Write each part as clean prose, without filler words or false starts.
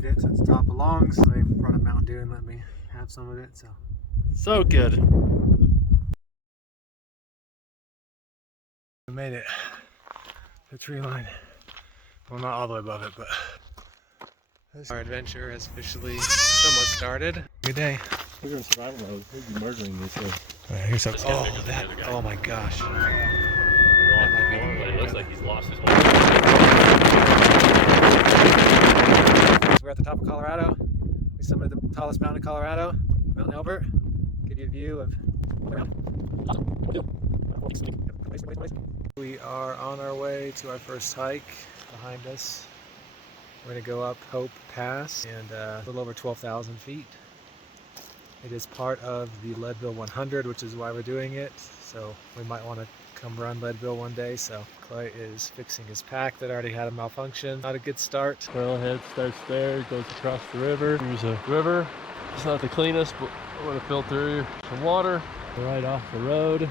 made it to the top of Longs. They brought a Mountain Dew and let me have some of it. So good. We made it. The tree line. Well, not all the way above it, but our adventure has officially somewhat started. Good day. We're in survival mode. We'd be murdering these things. Here's some. Oh my gosh. That might be it looks like he's lost his whole. We're at the top of Colorado. We summited the tallest mountain in Colorado, Mount Elbert. Give you a view of. We are on our way to our first hike. Behind us, we're going to go up Hope Pass and a little over 12,000 feet. It is part of the Leadville 100, which is why we're doing it. So we might want to come run Leadville one day. So Clay is fixing his pack that already had a malfunction. Not a good start. Trailhead starts there, goes across the river. There's a river. It's not the cleanest, but I want to filter some water right off the road.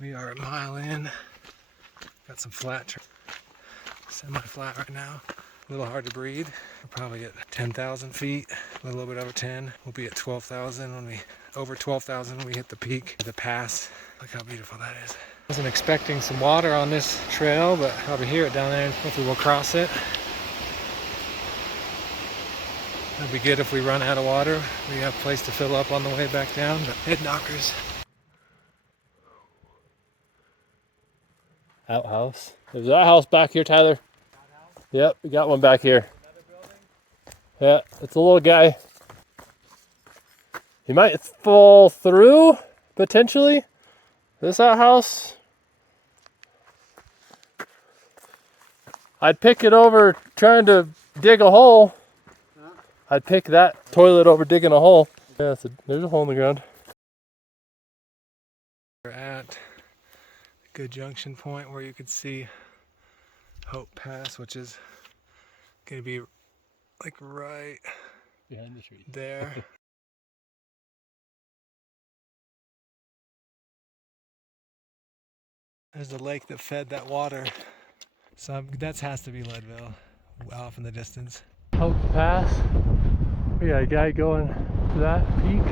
We are a mile in. Got some flat, semi-flat right now. A little hard to breathe. We'll probably at 10,000 feet, a little bit over 10. We'll be at 12,000 when we, over 12,000 when we hit the peak of the pass. Look how beautiful that is. I wasn't expecting some water on this trail, but I'll be hear it down there and hopefully we'll cross it. It'll be good if we run out of water. We have a place to fill up on the way back down, but head knockers. Outhouse. There's that house back here, Tyler. Yep, we got one back here. Yeah, it's a little guy. He might fall through, potentially. This outhouse. I'd pick it over trying to dig a hole. I'd pick that toilet over digging a hole. Yeah, there's a hole in the ground. We're at a good junction point where you can see Hope Pass, which is going to be like right Behind the tree. there. There's the lake that fed that water. So that has to be Leadville, off in the distance. Hope Pass. We got a guy going to that peak.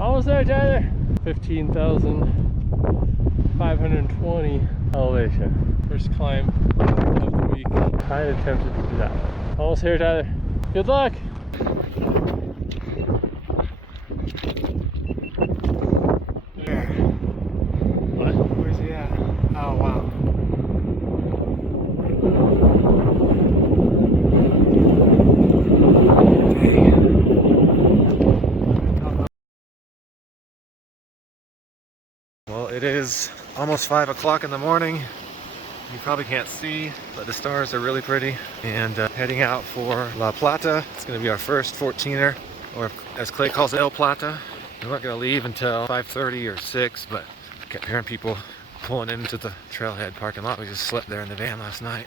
Almost there, Tyler. 15,520 elevation. First climb of the week. Kind of tempted to do that one. Almost here, Tyler. Good luck. Where? What? Where's he at? Oh, wow. Well, it is almost 5 o'clock in the morning. You probably can't see, but the stars are really pretty. And heading out for La Plata. It's going to be our first 14er, or as Clay calls it, El Plata. We weren't going to leave until 5:30 or 6, but I kept hearing people pulling into the trailhead parking lot. We just slept there in the van last night.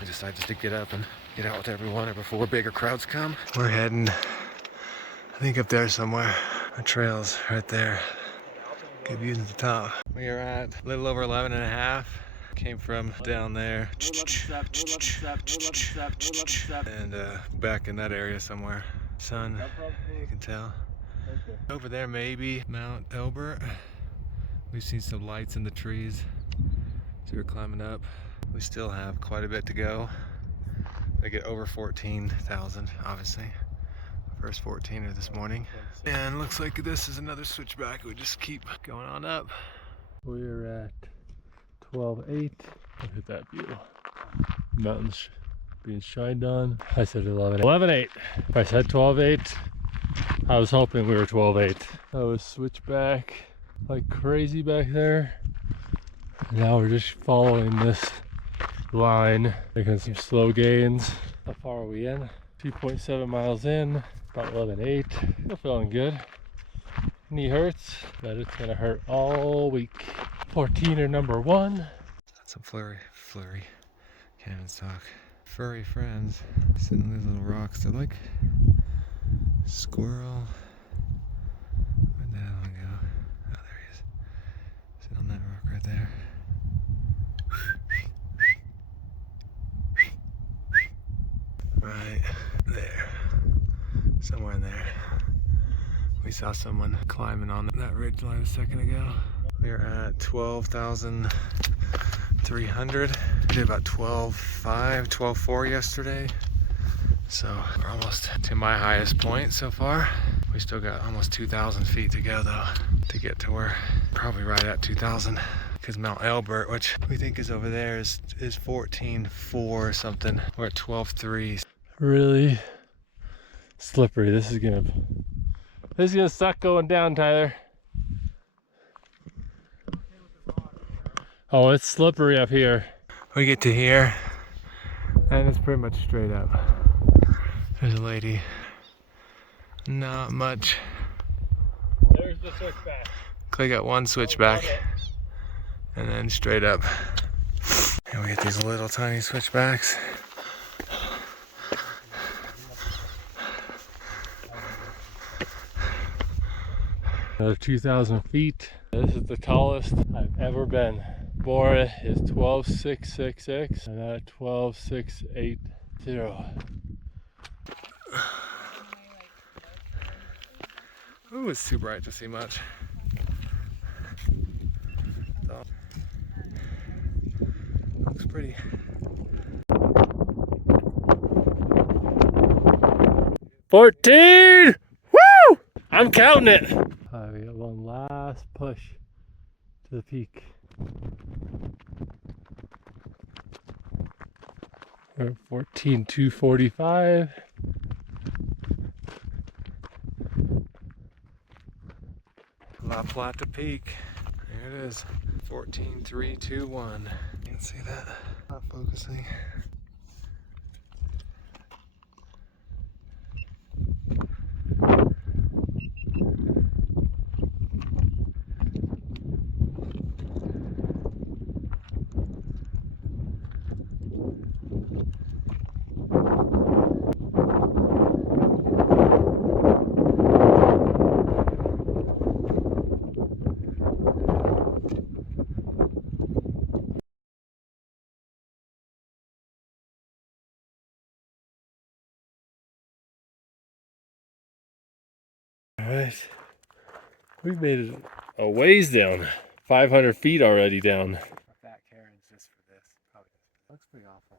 We decided just to get up and get out with everyone before bigger crowds come. We're heading, I think, up there somewhere. The trail's right there. Good views at the top. We are at a little over 11 and a half. Came from down there and back in that area somewhere. Sun, you can tell. Over there maybe Mount Elbert. We've seen some lights in the trees. So we're climbing up. We still have quite a bit to go. I get over 14,000, obviously. First 14er this morning. And looks like this is another switchback. We just keep going on up. We're at 12.8. Look at that view. Mountains being shined on. I said 11.8. 11.8. I said 12.8. I was hoping we were 12.8. I was switchback like crazy back there. Now we're just following this line, making some slow gains. How far are we in? 2.7 miles in, about 11.8. Still feeling good. Knee hurts, but it's gonna hurt all week. 14er number 1. Some flurry cannon stock. Furry friends sitting on these little rocks. They're like squirrel. Where'd that one go? Oh, there he is. Sitting on that rock right there. Right there. somewhere in there. We saw someone climbing on that ridge line a second ago. We are at 12,300. We did about 12.5, 12.4 yesterday. So we're almost to my highest point so far. We still got almost 2,000 feet to go though, to get to where, probably right at 2,000. Because Mount Elbert, which we think is over there, is 14.4 or something. We're at 12.3. Really slippery. This is gonna suck going down, Tyler. Oh, it's slippery up here. We get to here, and it's pretty much straight up. There's a lady. Not much. There's the switchback. Clay got one switchback, and then straight up. And we get these little tiny switchbacks. Another 2,000 feet. This is the tallest I've ever been. Bora is 12,666 and at 12,680. Ooh, it's too bright to see much. So, looks pretty. $14! Woo! I'm counting it. We got one last push to the peak. We're at 14,245. La Plata Peak. There it is. 14,321. Can't see that. Not focusing. Alright, we've made it a ways down. 500 feet already down. Fat Karen's just for this. Probably looks pretty awful.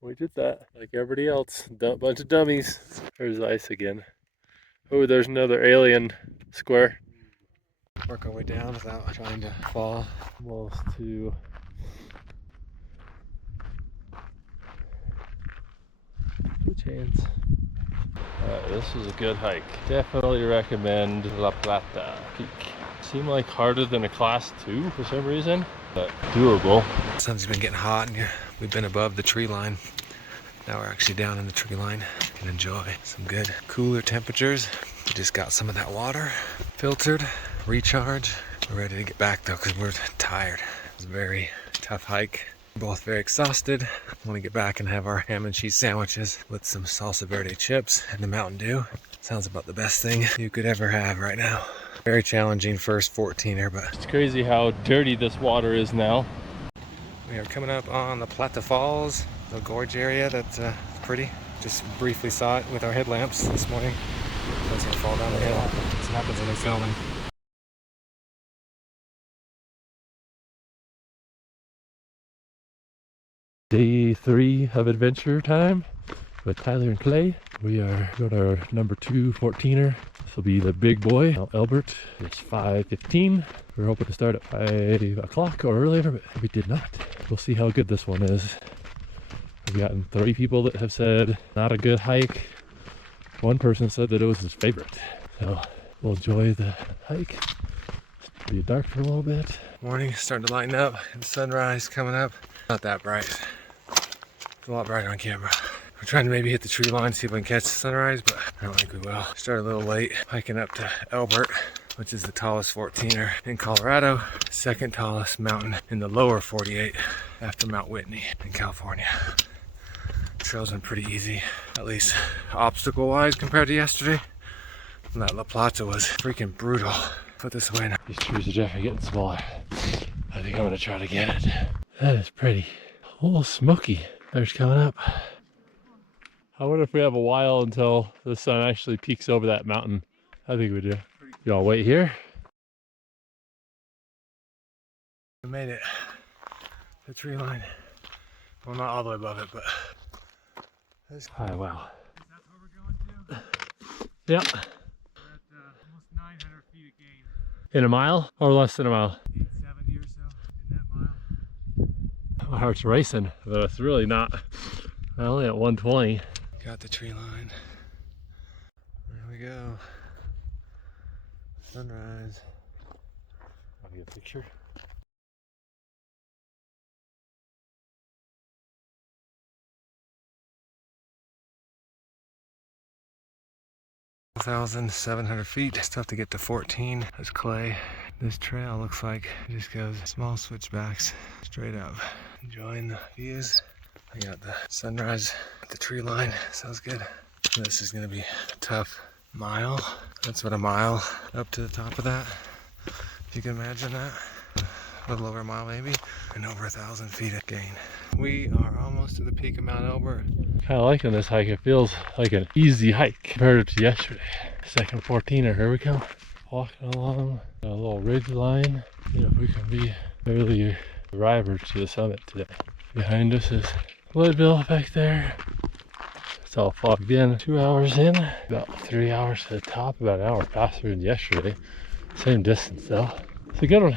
We did that like everybody else. Bunch of dummies. There's ice again. Oh, there's another alien square. Work our way down without trying to fall. Almost to two chains. This was a good hike. Definitely recommend La Plata Peak. Seemed like harder than a class 2 for some reason, but doable. The sun's been getting hot and we've been above the tree line. Now we're actually down in the tree line. You can enjoy some good cooler temperatures. We just got some of that water filtered, recharge. We're ready to get back though because we're tired. It was a very tough hike. We're both very exhausted. Want to get back and have our ham and cheese sandwiches with some salsa verde chips and the Mountain Dew. Sounds about the best thing you could ever have right now. Very challenging first 14er, but It's crazy how dirty this water is now. we are coming up on the Plata Falls, the gorge area that's pretty. Just briefly saw it with our headlamps this morning. It's gonna fall down the hill. This happens when they're filming. Day 3 of adventure time with Tyler and Clay. We are going to our number 2 14er. This will be the big boy, Mount Elbert. It's 5:15. We were hoping to start at 5 o'clock or earlier, but we did not. We'll see how good this one is. We've gotten 3 people that have said not a good hike. One person said that it was his favorite. So we'll enjoy the hike. It'll be dark for a little bit. Morning is starting to lighten up and sunrise coming up. Not that bright. It's a lot brighter on camera. We're trying to maybe hit the tree line, see if we can catch the sunrise, but I don't think we will. Started a little late hiking up to Elbert, which is the tallest 14er in Colorado, second tallest mountain in the lower 48 after Mount Whitney in California. Trail's been pretty easy, at least obstacle-wise compared to yesterday. And that La Plata was freaking brutal. Put this away now. These trees are definitely getting smaller. I think I'm gonna try to get it. That is pretty. Oh, smoky. There's coming up. I wonder if we have a while until the sun actually peaks over that mountain. I think we do. Y'all wait here. We made it. The tree line. Well, not all the way above it, but. Hi, wow. That's where we're going to? Yeah. We're at almost 900 feet of gain. In a mile or less than a mile? 870 or so in that mile. My heart's racing, but it's really not. I'm only at 120. Got the tree line. There we go. Sunrise. I'll get a picture. 1,700 feet. It's tough to get to 14. That's clay. This trail looks like it just goes small switchbacks straight up. Enjoying the views. I got the sunrise at the tree line. Sounds good. This is gonna be a tough mile. That's what a mile up to the top of that. If you can imagine that. A little over a mile maybe. And over 1,000 feet of gain. We are almost to the peak of Mount Elbert. Kind of liking this hike. It feels like an easy hike compared to yesterday. Second 14er, here we come. Walking along a little ridge line. You know, we can be early arrivers to the summit today. Behind us is Leadville back there. It's all fogged in. 2 hours in, about 3 hours to the top, about an hour faster than yesterday. Same distance though. It's a good one.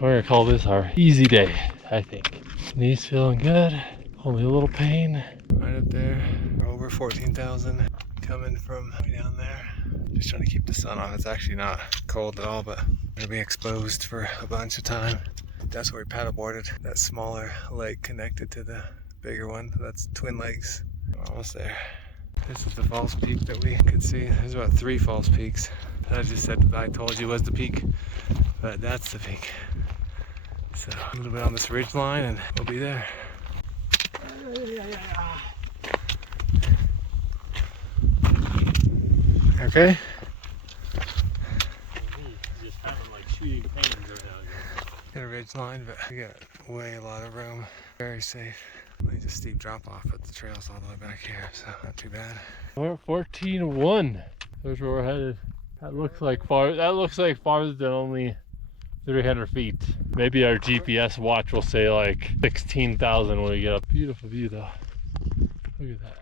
We're gonna call this our easy day, I think. Knees feeling good, only a little pain. Right up there, over 14,000, coming from way down there. Just trying to keep the sun off. It's actually not cold at all, but we're gonna be exposed for a bunch of time. That's where we paddleboarded. That smaller lake connected to the bigger one. That's Twin Lakes. We're almost there. This is the false peak that we could see. There's about 3 false peaks. I just said I told you was the peak, but that's the peak. So a little bit on this ridge line and we'll be there. Okay. Just having like shooting pains right now. Got a ridge line, but we got way a lot of room. Very safe. Only just steep drop off, but the trail's all the way back here, so not too bad. We're at 14-1. There's where we're headed. That looks like farther than only 300 feet. Maybe our GPS watch will say like 16,000 when we get up. Beautiful view though. Look at that.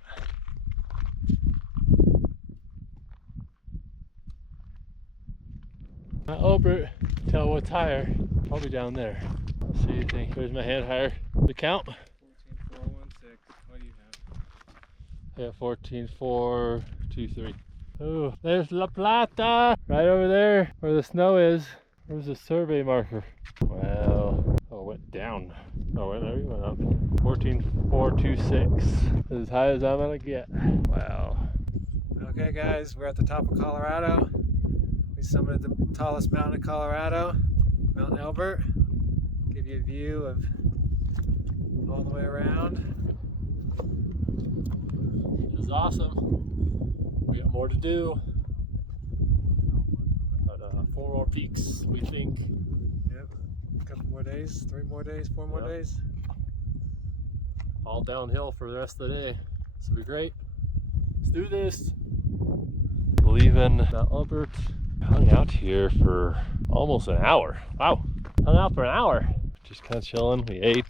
Elbert, tell what's higher. Probably down there. Let's see what you think. There's my hand higher. The count. 14,416. What do you have? Yeah, 14,423. Oh, there's La Plata! Right over there where the snow is. There's a survey marker. Wow. Oh, it went down. Oh, wait, there we went up. 14,426. As high as I'm gonna get. Wow. Okay guys, we're at the top of Colorado. We summited the tallest mountain in Colorado, Mount Elbert. Give you a view of all the way around. It was awesome. We got more to do. About 4 more peaks, we think. Yep, a couple more days, 3 more days, 4 more days. All downhill for the rest of the day. This will be great. Let's do this. Leaving Mount Elbert. Hung out here for almost an hour. Wow, hung out for an hour. Just kind of chilling. We ate,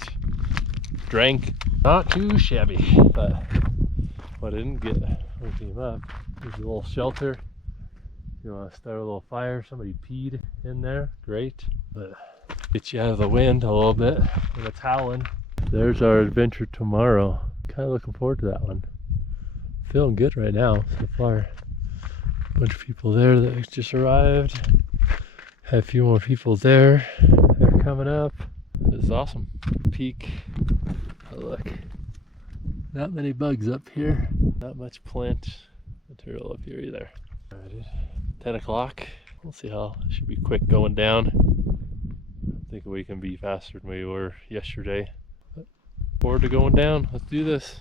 drank. Not too shabby, but what I didn't get when we came up, there's a little shelter. You want to start a little fire, somebody peed in there, great. But get you out of the wind a little bit when it's howling. There's our adventure tomorrow. Kind of looking forward to that one. Feeling good right now so far. Bunch of people there that just arrived. Have a few more people there. They're coming up. This is awesome. Peak. Oh, look. Not many bugs up here. Not much plant material up here either. Alright, 10 o'clock. We'll see how it should be quick going down. I think we can be faster than we were yesterday. But forward to going down. Let's do this.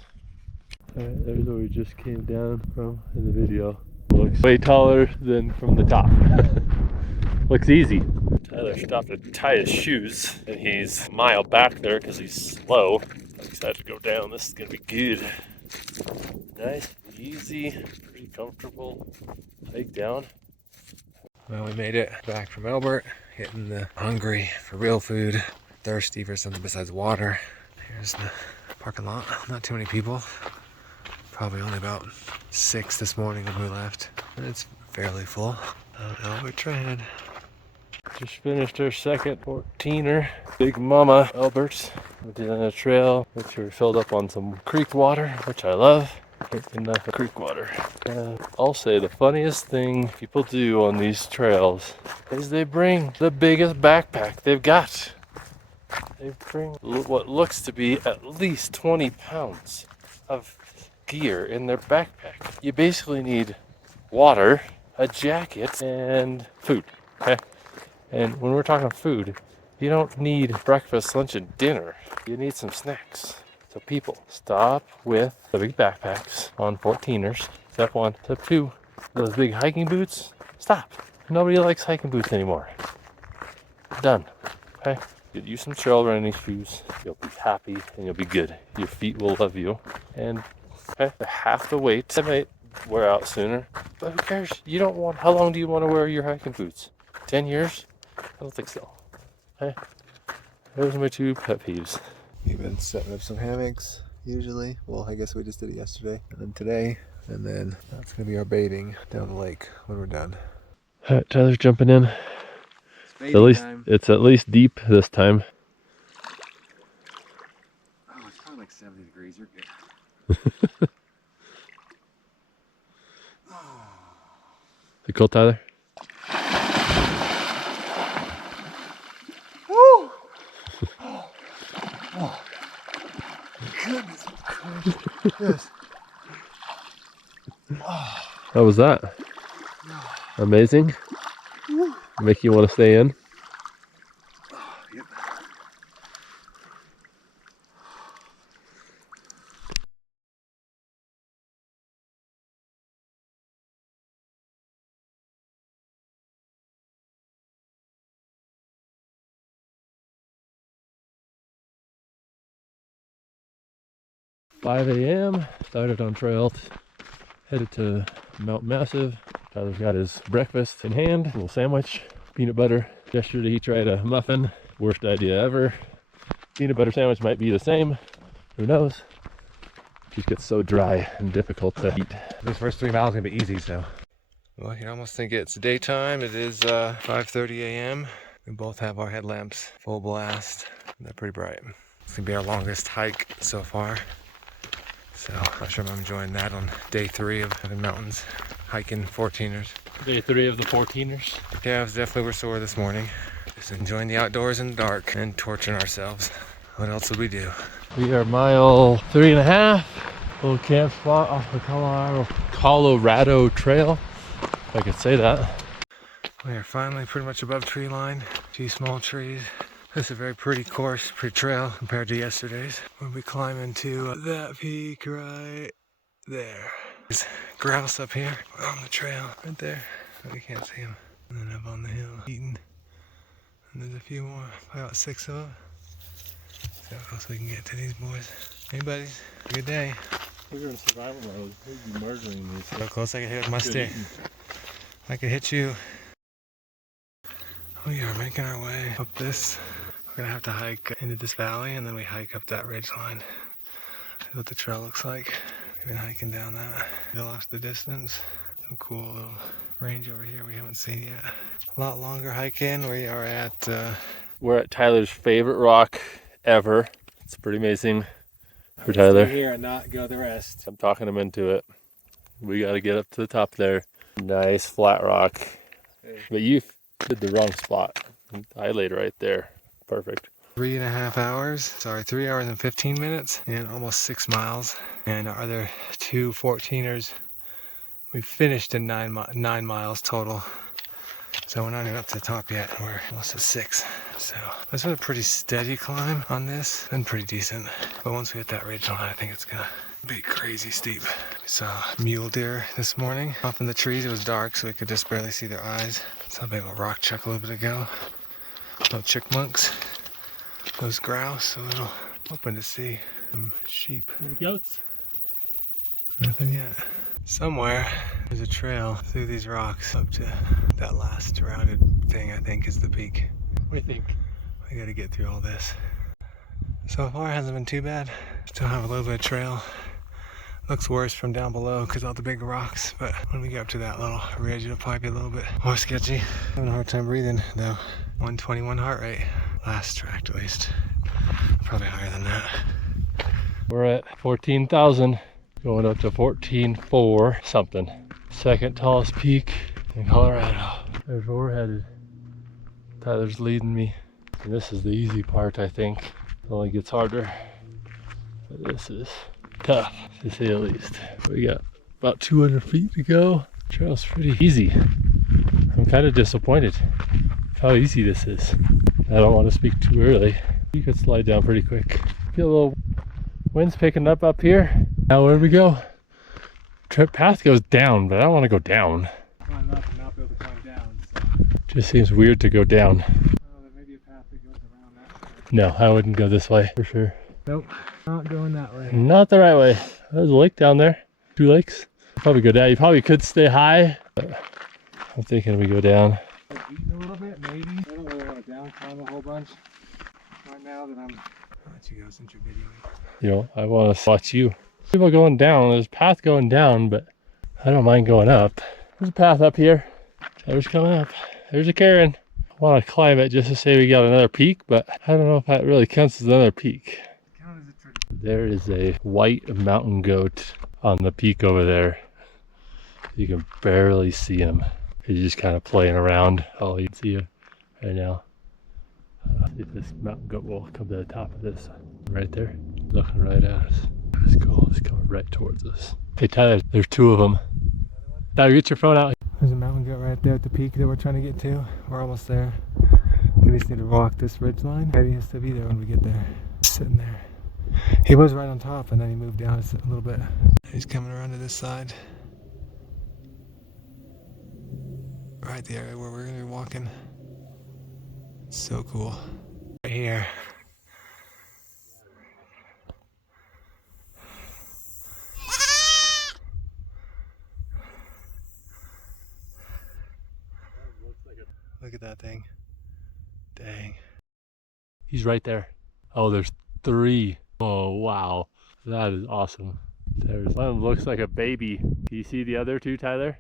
Alright, there's where we just came down from in the video. Looks way taller than from the top. Looks easy. Tyler stopped to tie his shoes, and he's a mile back there because he's slow. I'm excited to go down. This is gonna be good. Nice easy, pretty comfortable hike down. Well, we made it back from Elbert, getting the hungry for real food, thirsty for something besides water. Here's the parking lot. Not too many people. Probably only about 6 this morning when we left. And it's fairly full. Elbert Trailhead. Just finished our second 14er. Big Mama Elbert. We did on a trail, which we filled up on some creek water, which I love. Can't get enough of creek water. I'll say the funniest thing people do on these trails is they bring the biggest backpack they've got. They bring what looks to be at least 20 pounds of gear in their backpack. You basically need water, a jacket, and food. Okay? And when we're talking food, you don't need breakfast, lunch, and dinner. You need some snacks. So people, stop with the big backpacks on 14ers. Step 1. Step 2, those big hiking boots, stop. Nobody likes hiking boots anymore. Done. Okay? Get you some trail running shoes. You'll be happy and you'll be good. Your feet will love you. And okay, half the weight. They might wear out sooner, but who cares? You don't want. How long do you want to wear your hiking boots? 10 years? I don't think so. Okay? Those are my 2 pet peeves. We've been setting up some hammocks usually. Well, I guess we just did it yesterday and then today. And then that's gonna be our baiting down the lake when we're done. Alright, Tyler's jumping in. At least it's at least deep this time. Oh, it's probably like 70 degrees. You're good. You cool, Tyler? Woo! Oh, goodness gracious. How was that? Amazing? Make you want to stay in? Yep. 5 a.m. Started on trail. Headed to Mount Massive. Tyler's got his breakfast in hand. A little sandwich, peanut butter. Yesterday he tried a muffin. Worst idea ever. Peanut butter sandwich might be the same. Who knows? Just gets so dry and difficult to eat. These first 3 miles are gonna be easy, so. Well, you almost think it's daytime. It is 5:30 a.m. We both have our headlamps full blast. They're pretty bright. It's gonna be our longest hike so far. So I'm sure I'm enjoying that on day 3 of the mountains, hiking 14ers. Day 3 of the 14ers. Calves definitely were sore this morning. Just enjoying the outdoors in the dark and torturing ourselves. What else would we do? We are mile 3.5. Little camp spot off the Colorado Trail, if I could say that. We are finally pretty much above tree line. A few small trees. This is a very pretty course, pretty trail compared to yesterday's. We'll be climbing to that peak right there. There's grouse up here on the trail, right there. We can't see them. And then up on the hill, eating. And there's a few more, about 6 of them. See how close we can get to these boys. Hey buddies, good day. We're in survival mode. We'd be murdering these. How close I can hit with my stick. I can hit you. We are making our way up this. We're gonna have to hike into this valley and then we hike up that ridge line. That's what the trail looks like. We've been hiking down that hill off the distance. Some cool little range over here we haven't seen yet. A lot longer hike in. We are at We're at Tyler's favorite rock ever. It's pretty amazing for Tyler. Stay here and not go the rest. I'm talking him into it. We got to get up to the top there. Nice flat rock. Hey. But you did the wrong spot. I laid right there. Perfect. 3.5 hours. Sorry, 3 hours and 15 minutes and almost 6 miles. And our other 2 14ers, we finished in 9 miles total. So we're not even up to the top yet. We're almost at 6. So it's been a pretty steady climb on this. Been pretty decent. But once we hit that ridge line, I think it's gonna be crazy steep. We saw mule deer this morning. Up in the trees, it was dark, so we could just barely see their eyes. Saw a big old rock chuck a little bit ago. Little chickmunks. Those grouse, a little open to see some sheep. Any goats? Nothing yet. Somewhere there's a trail through these rocks up to that last rounded thing, I think is the peak. We think. We gotta get through all this. So far it hasn't been too bad. Still have a little bit of trail. Looks worse from down below because all the big rocks, but when we get up to that little ridge it'll probably be a little bit more sketchy. Having a hard time breathing though. 121 heart rate. Last track at least. Probably higher than that. We're at 14,000, going up to 14,400 something. Second tallest peak in Colorado. There's where we're headed. Tyler's leading me. And this is the easy part, I think. It only gets harder. But this is tough, to say the least. We got about 200 feet to go. Trail's pretty easy. I'm kind of disappointed how easy this is. I don't want to speak too early. You could slide down pretty quick. Feel a little wind's picking up here. Now where do we go? Trip path goes down, but I don't want to go down. Climb up and not be able to climb down. So. Just seems weird to go down. Oh, there may be a path that goes around that. No, I wouldn't go this way for sure. Nope, not going that way. Not the right way. There's a lake down there. 2 lakes. Probably go down. You probably could stay high, but I'm thinking we go down. Eating a little bit, maybe. I don't really want to down climb a whole bunch right now that I'll let you go since you're videoing. You know, I want to watch you. People going down. There's a path going down, but I don't mind going up. There's a path up here. Tyler's coming up. There's a Karen. I want to climb it just to say we got another peak, but I don't know if that really counts as another peak. There is a white mountain goat on the peak over there. You can barely see him. He's just kind of playing around. Oh, you can see him right now. If this mountain goat will come to the top of this right there, looking right at us. That's cool. It's coming right towards us. Hey Tyler, there's 2 of them. Tyler, get your phone out. There's a mountain goat right there at the peak that we're trying to get to. We're almost there. We just need to walk this ridge line. Maybe he'll still be there when we get there. Just sitting there. He was right on top and then he moved down a little bit. He's coming around to this side. Right the area where we're gonna be walking. So cool. Right here. Look at that thing. Dang. He's right there. Oh, there's 3. Oh, wow. That is awesome. There's one looks like a baby. Do you see the other 2, Tyler?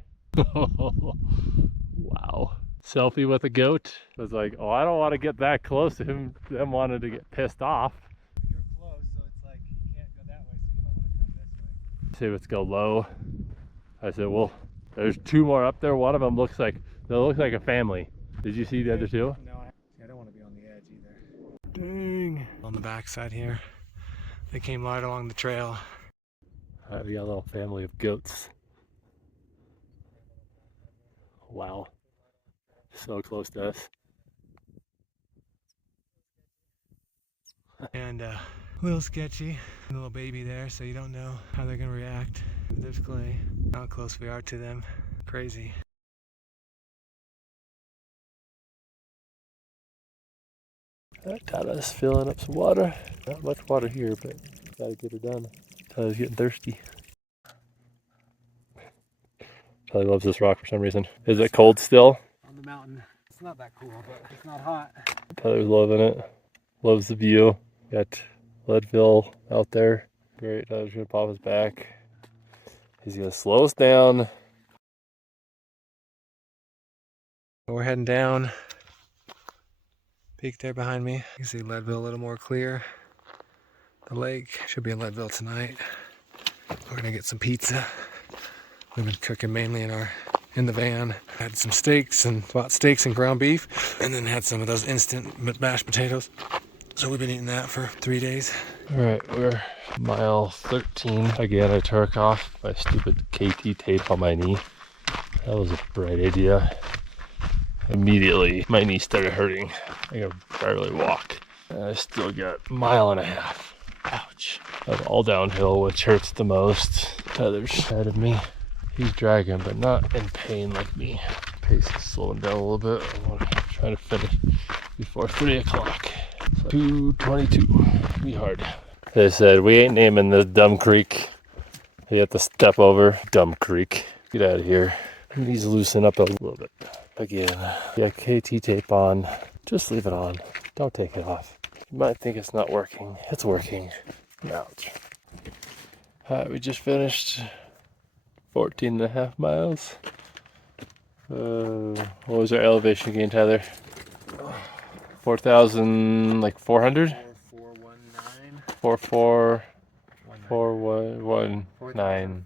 Wow. Selfie with a goat. I was like, oh, I don't want to get that close to him. Them wanted to get pissed off. You're close, so it's like you can't go that way, so you might want to come this way. See, let's go low. I said, well, there's 2 more up there. One of them looks like, they look like a family. Did you see the other 2? No, I don't want to be on the edge either. Dang. On the back side here, they came right along the trail. All right, we got a little family of goats. Wow. So close to us. And a little sketchy. A little baby there, so you don't know how they're going to react. There's Clay. How close we are to them. Crazy. Tyler's filling up some water. Not much water here, but gotta get her done. Tyler's getting thirsty. Tyler loves this rock for some reason. Is it cold still? On the mountain. It's not that cool, but it's not hot. Tyler's loving it. Loves the view. Got Leadville out there. Great. Tyler's gonna pop his back. He's gonna slow us down. We're heading down. Peak there behind me. You can see Leadville a little more clear. The lake should be in Leadville tonight. We're gonna get some pizza. We've been cooking mainly in the van. Had some steaks and bought steaks and ground beef, and then had some of those instant mashed potatoes. So we've been eating that for 3 days. All right, we're mile 13. Again, I took off my stupid KT tape on my knee. That was a bright idea. Immediately, my knee started hurting. I could barely walk. And I still got a mile and a half. Ouch. Of all downhill, which hurts the most. Tyler's ahead of me. He's dragging, but not in pain like me. Pace is slowing down a little bit. I'm trying to finish before 3 o'clock. So 2:22. Be hard. They said, we ain't naming this dumb creek. You have to step over Dumb Creek. Get out of here. It needs to loosen up a little bit. Again, yeah, KT tape on. Just leave it on. Don't take it off. You might think it's not working. It's working. Ouch. Alright, we just finished 14.5 miles. What was our elevation gain, Tyler? 4,000, like 400? 4419. 4,419. 419.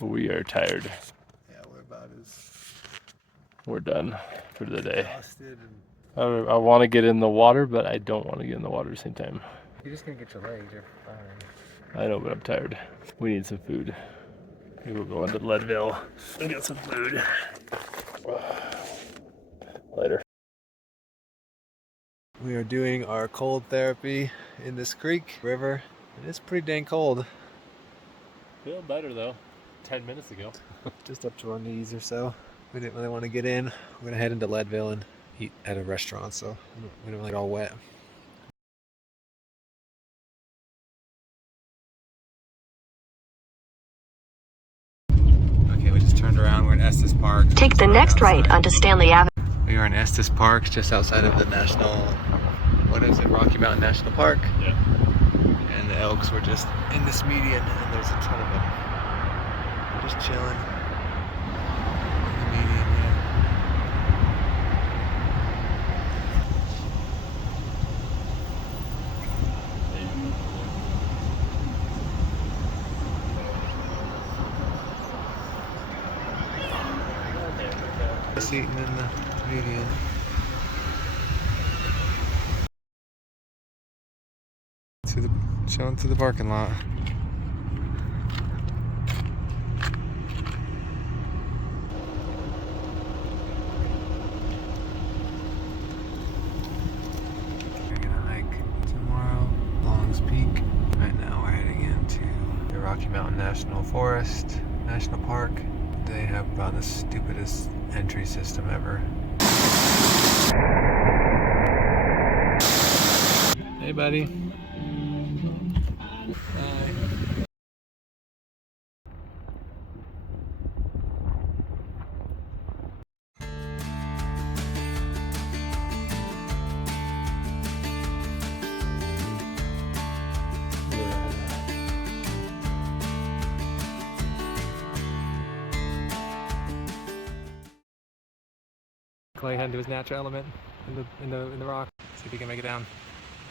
We are tired. Yeah, we're about as We're done for the day. exhausted. And I want to get in the water, but I don't want to get in the water at the same time. you're just gonna get your legs. You're fine. I know, but I'm tired. We need some food. Maybe we'll go into Leadville and get some food. Later. We are doing our cold therapy in this creek river, and it's pretty dang cold. Feel better though. 10 minutes ago. Just up to our knees or so. We didn't really want to get in. We're gonna head into Leadville and eat at a restaurant, so we don't want to get all wet. Okay, we just turned around. We're in Estes Park. Take the next right onto Stanley Avenue. We are in Estes Park, just outside of the national, what is it, Rocky Mountain National Park. Yeah. And the elks were just in this median, and there's a ton of them. They're just chilling in the median, yeah. Just eating in the median. Chilling through the parking lot. We're gonna hike tomorrow, Long's Peak. Right now we're heading into the Rocky Mountain National Forest, National Park. They have about the stupidest entry system ever. Hey buddy. Bye. Clay head into his natural element in the rock. See if he can make it down.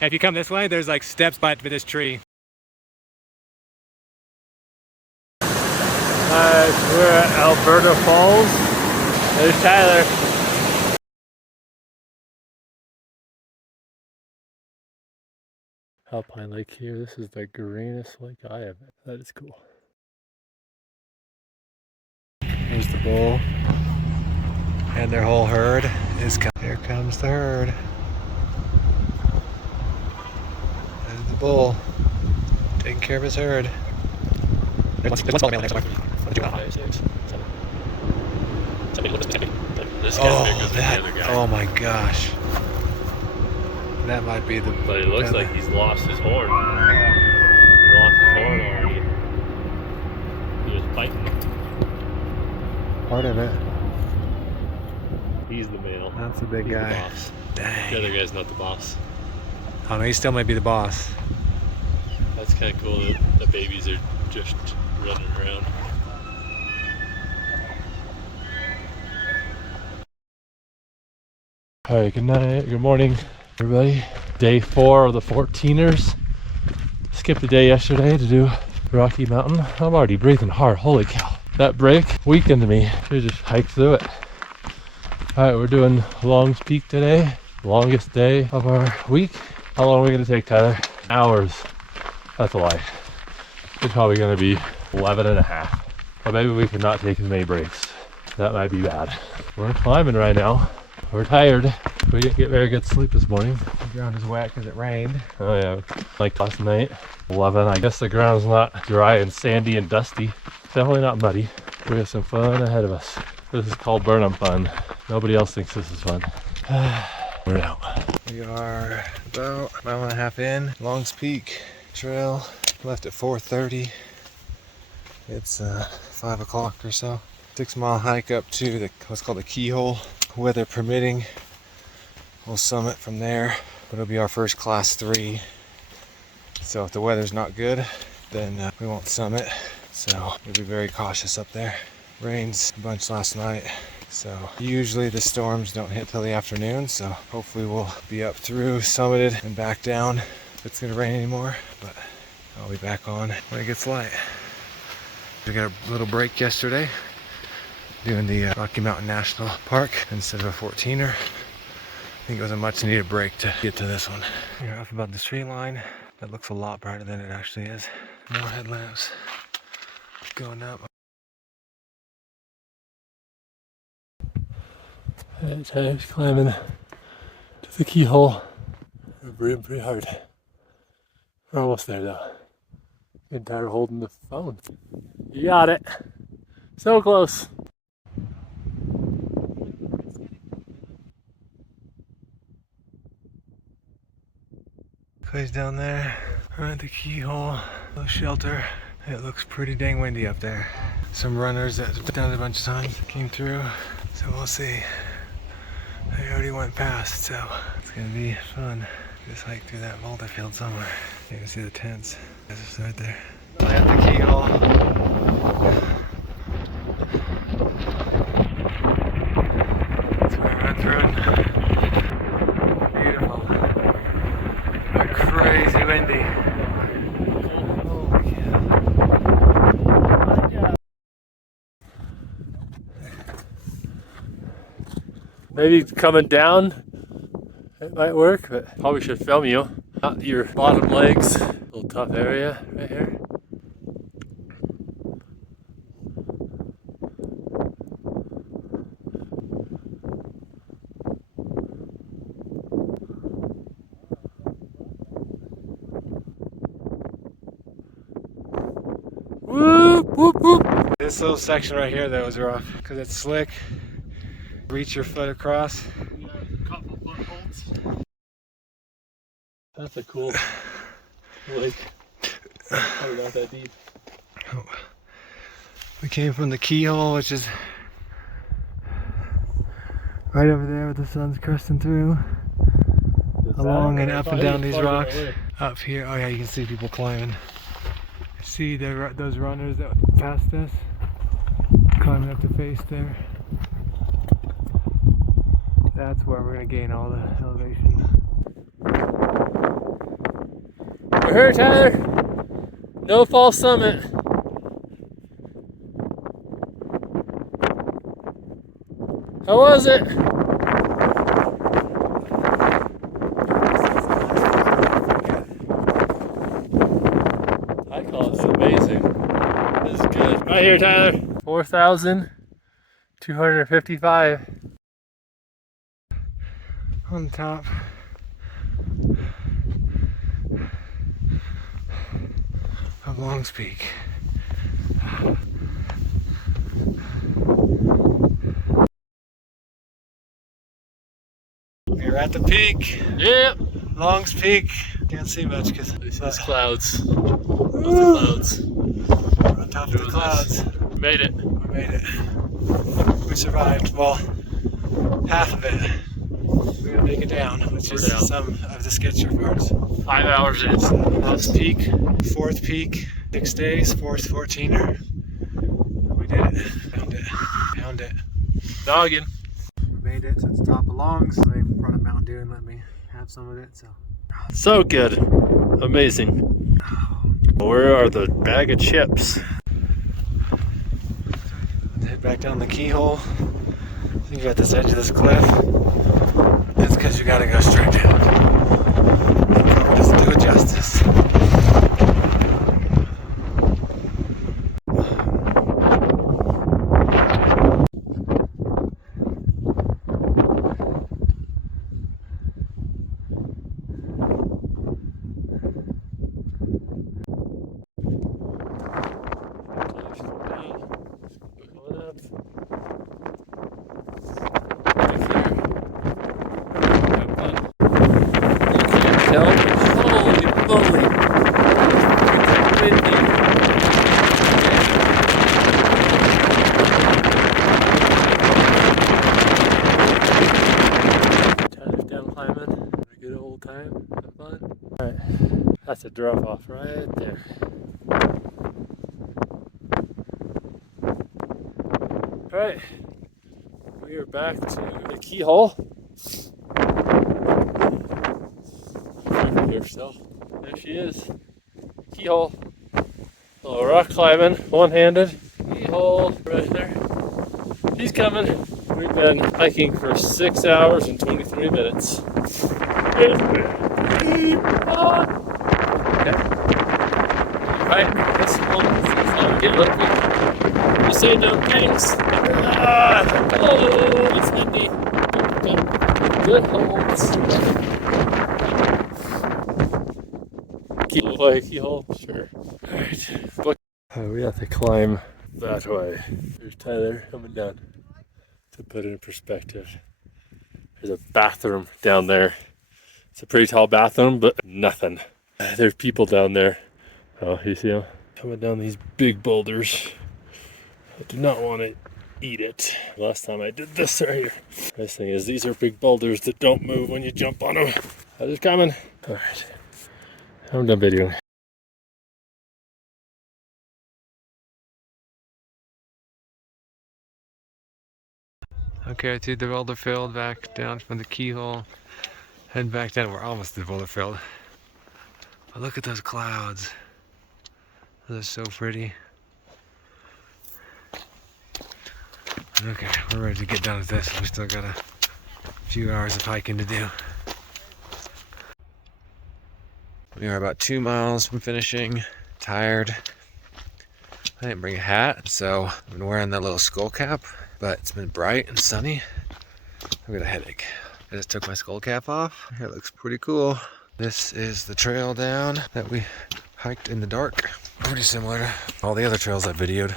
Hey, if you come this way, there's like steps by this tree. We're at Alberta Falls. There's Tyler. Alpine Lake here. This is the greenest lake I have. That is cool. There's the bull. And their whole herd is coming. Here comes the herd. There's the bull. Taking care of his herd. There's one small male there somewhere. Oh my gosh. That might be the... But it looks like he's lost his horn. He lost his horn already. He was fighting. part of it. He's the male. That's a big He's guy. The boss. Dang. The other guy's not the boss. Oh no, he still might be the boss. That's kind of cool that the babies are just running around. All right, good night, good morning, everybody. Day 4 of the 14ers. Skipped a day yesterday to do Rocky Mountain. I'm already breathing hard, holy cow. That break weakened me. Should just hike through it. All right, we're doing Long's Peak today. Longest day of our week. How long are we gonna take, Tyler? Hours. That's a lie. It's probably gonna be 11 and a half. But maybe we can not take as many breaks. That might be bad. We're climbing right now. We're tired. We didn't get very good sleep this morning. The ground is wet because it rained. Oh yeah, like last night. 11. I guess the ground's not dry and sandy and dusty. Definitely not muddy. We have some fun ahead of us. This is called Burnham fun. Nobody else thinks this is fun. We're out. We are about a mile and a half in. Long's Peak Trail. Left at 4:30. It's 5 o'clock or so. 6-mile hike up to what's called the Keyhole. Weather permitting, we'll summit from there. But it'll be our first class 3. So if the weather's not good, then we won't summit. So we'll be very cautious up there. Rains a bunch last night. So usually the storms don't hit till the afternoon. So hopefully we'll be up through, summited, and back down if it's gonna rain anymore. But I'll be back on when it gets light. We got a little break yesterday doing the Rocky Mountain National Park instead of a 14er. I think it was a much needed break to get to this one. We're up above the tree line. That looks a lot brighter than it actually is. No headlamps going up. Tyler's climbing to the Keyhole. We're breathing pretty hard. We're almost there though. Getting tired of holding the phone. You got it. So close. Place down there, right at the Keyhole, little shelter. It looks pretty dang windy up there. Some runners that have done it a bunch of times came through, so we'll see. They already went past, so it's gonna be fun. Just hike through that boulder field somewhere. You can see the tents. It's just right there. At the Keyhole. That's where I went through it. Beautiful. But crazy windy. Maybe coming down, it might work, but probably should film you. Not your bottom legs. A little tough area right here. Whoop, whoop, whoop. This little section right here though is rough because it's slick. Reach your foot across. A couple footholds. That's a cool lake. Probably not that deep. We came from the Keyhole, which is right over there where the sun's cresting through. Along and up and down these rocks. Up here, oh yeah, you can see people climbing. See those runners that passed us? Climbing up the face there. That's where we're gonna gain all the elevation. We're here, Tyler. No false summit. How was it? I call it amazing. This is good. Right here, Tyler. 4,255. On top of Longs Peak. We're at the peak. Yep. Longs Peak. Can't see much because This is clouds. Those are clouds. We're on top of the clouds. We made it. We made it. We survived. Well, half of it. We're gonna make it down, which is down. some of the sketchier parts. 5 hours in. Last peak, 4th peak, 6 days, 4th 14er. We did it. Found it. Noggin. We made it to the top of Longs. They brought a Mountain Dew and let me have some of it. So good. Amazing. Where are the bag of chips? Head back down the Keyhole. You got this edge of this cliff. That's because you gotta go straight down. That probably doesn't do it justice. Holy moly. climb, have fun. Alright, that's a drop off right there. Alright, we are back to the keyhole. Here still. There she is. Keyhole. Little rock climbing, one-handed. Keyhole right there. He's coming. We've been hiking for 6 hours and 23 minutes. Okay. Right, this one. Get lucky. You say no thanks. Oh, it's windy. Good holds. Keyhole? Sure. Alright. We have to climb that way. There's Tyler coming down. To put it in perspective, there's a bathroom down there. It's a pretty tall bathroom, but nothing. There's people down there. Oh, you see them? Coming down these big boulders. I do not want to eat it. Last time I did this right here. Nice thing is these are big boulders that don't move when you jump on them. Are they coming? Alright. I'm done videoing. Okay, to the boulder field, back down from the keyhole. Heading back down. We're almost to the boulder field. But look at those clouds. Those are so pretty. Okay, we're ready to get done with this. We still got a few hours of hiking to do. We are about 2 miles from finishing. Tired. I didn't bring a hat, so I've been wearing that little skull cap, but it's been bright and sunny. I've got a headache. I just took my skull cap off. It looks pretty cool. This is the trail down that we hiked in the dark. Pretty similar to all the other trails I videoed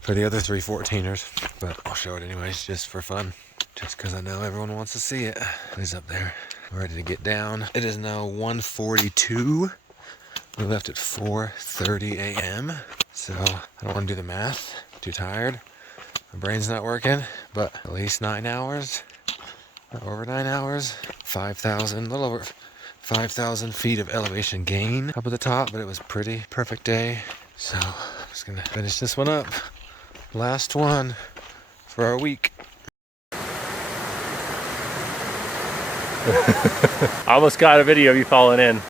for the other 3 14ers, but I'll show it anyways just for fun. Just because I know everyone wants to see it. It's up there. We're ready to get down. It is now 1:42. We left at 4:30 a.m. So I don't want to do the math. Too tired. My brain's not working, but at least 9 hours. Over 9 hours. 5,000, a little over 5,000 feet of elevation gain up at the top, but it was pretty perfect day. So I'm just gonna finish this one up. Last one for our week. I almost got a video of you falling in.